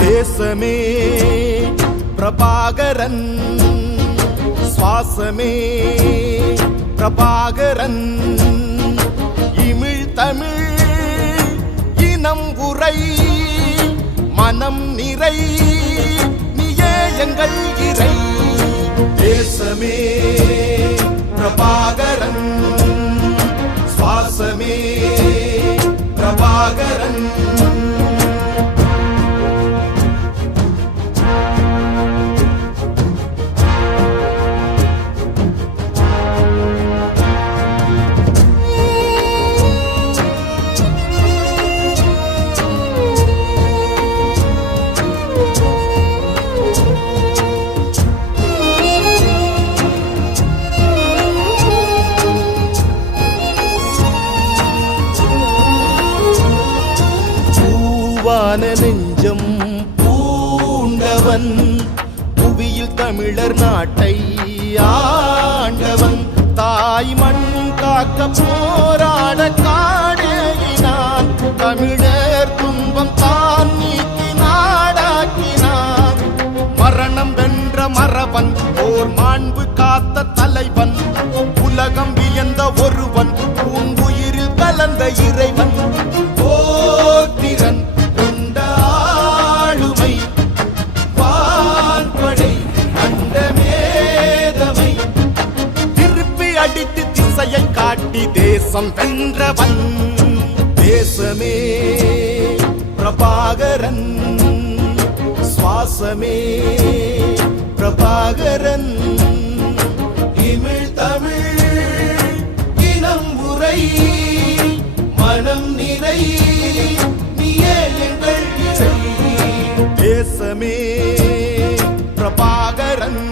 தேசமே பிரபாகரன், சுவாசமே பிரபாகரன், இமிழ் தமிழ் இனம் உரை மனம் நிறை நீயே எங்கள் இறை. தேசமே பிரபாகரன், சுவாசமே பிரபாகரன். நெஞ்சம் பூண்டவன், புவியில் தமிழர் நாட்டை ஆண்டவன், தாய் மண் காக்க போராட காடேகினான், தமிழர் துன்பம் தான் நீக்கி நாடாக்கினான். மரணம் வென்ற மரபன், ஓர் மாண்பு காத்த தலைவன், உலகம் வியந்த ஒருவன், பூங்குயிரில் கலந்த இறைவன். போத்திரன் காட்டி தேசம் வென்றவன். தேசமே பிரபாகரன், சுவாசமே பிரபாகரன், இமிழ் தமிழ் இனம் உரை மனம் நிறை நீயே எங்கள் இறை. தேசமே பிரபாகரன்,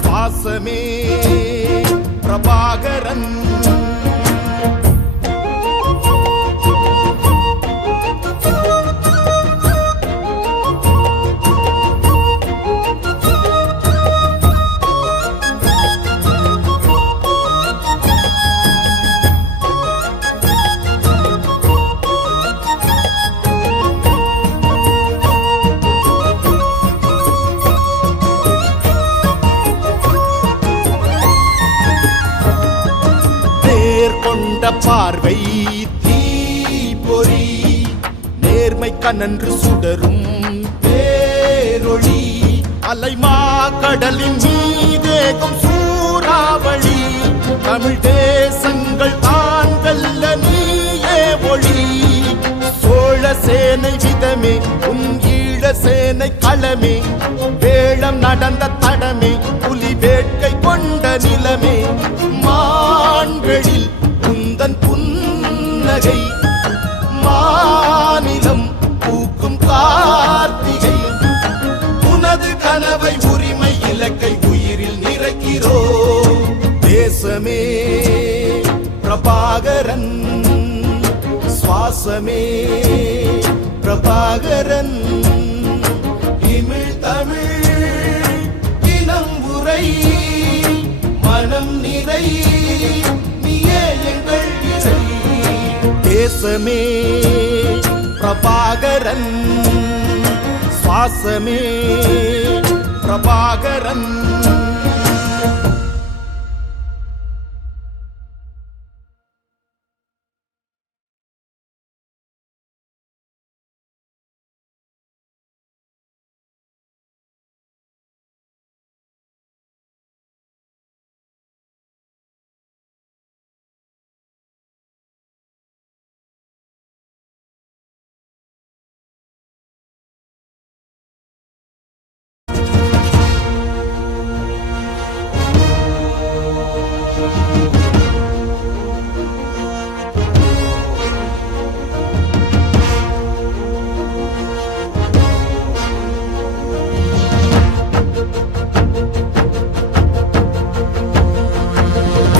சுவாசமே பிரபாகரன். பார்வை தீப்பொறி, நேர்மை கனன்று சுடரும் பேரொளி, அலைமா கடலின் மீதேகும் சூறாவளி, தமிழ் தேசங்கள் தான் வெல்ல நீயே ஒளி. சோழ சேனை விதமே உன் ஈழ சேனை களமே, வேளம் நடந்த தடமே புலி வேட்கை கொண்ட நிலமே, மான்களில் உந்தன் புன்னகை, மாநிலம் பூக்கும் கார்த்திகை, உனது கனவை உரிமை இலக்கை உயிரில் நிறைக்கிறோ. தேசமே பிரபாகரன், சுவாசமே பிரபாகரன், இமிழ் தமிழ் இனம் உரை மனம் நிறை நீயே எங்கள் இறை. தேசமே பிரபாகரன், சுவாசமே பிரபாகரன்.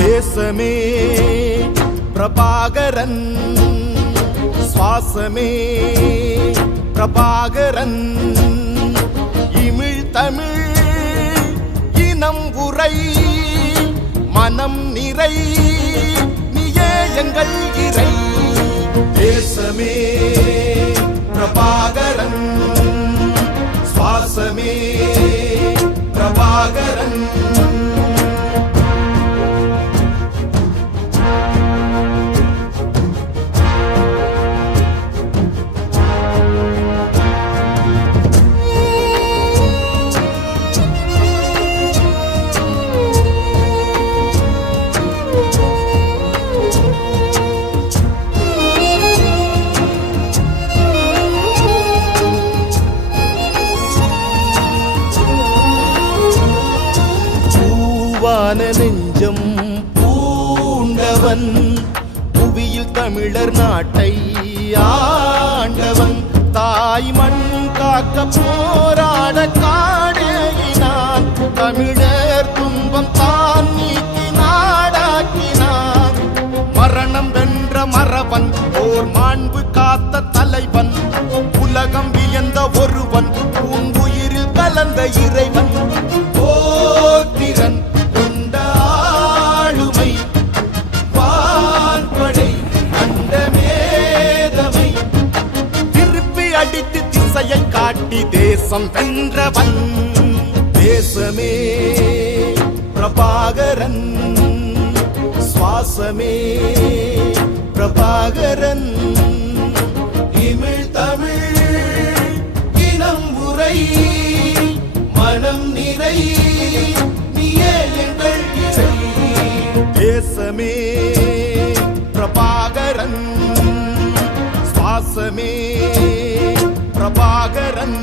தேசமே பிரபாகரன், சுவாசமே பிரபாகரன் இமிழ் தமிழ் இனம் உரை மனம் நிறை நீயே எங்கள் இறை தேசமே பிரபாகரன் சுவாசமே பிரபாகரன் நெஞ்சம் பூண்டவன் புவியில் தமிழர் நாட்டை ஆண்டவன் தாய் மண் காக்க போராட காடேகினான் தமிழர் துன்பம் தான் நீக்கி நாடாக்கினான் மரணம் வென்ற மரபன் ஓர் மாண்பு காத்த தலைவன் உலகம் வியந்த ஒருவன் பூங்குயிரில் கலந்த இறைவன் போத்திரன் காட்டி தேசம் வென்றவன் தேசமே பிரபாகரன் சுவாசமே பிரபாகரன் இமிழ் தமிழ் இனம் உரை மனம் நிறை நீயே எங்கள் இறை தேசமே பிரபாகரன் சுவாசமே பிரபாகரன்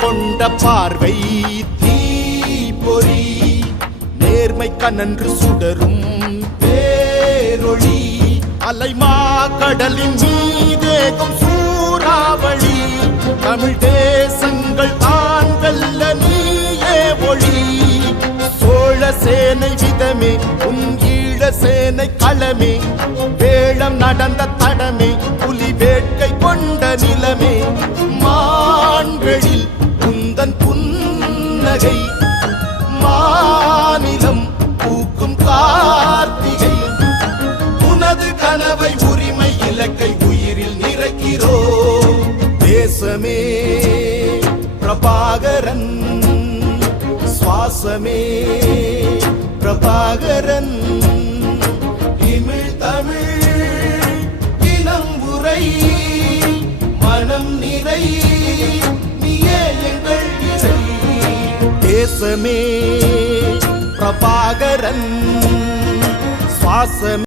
கொண்ட பார்வை தீப்பொறி நேர்மை கனன்று சுடரும் பேரொளி அலைமா கடலின் மீதேகும் சூறாவளி தமிழ் தேசங்கள் தான் வெல்ல நீயே ஒளி சோழ சேனை விதமே உன் ஈழ சேனை களமே வேளம் நடந்த தடமே புலி வேட்கை கொண்ட நிலமே மான்களில் குந்தன் புன்னகை மாநிலம் பூக்கும் கார்த்திகை உனது கனவை உரிமை இலக்கை உயிரில் நிறைக்கிறோ தேசமே பிரபாகரன் சுவாசமே பிரபாகரன் இமிழ் தமிழ் இனம் உரை மனம் நிறை நீயே எங்கள் இறை தேசமே பிரபாகரன் சுவாசமே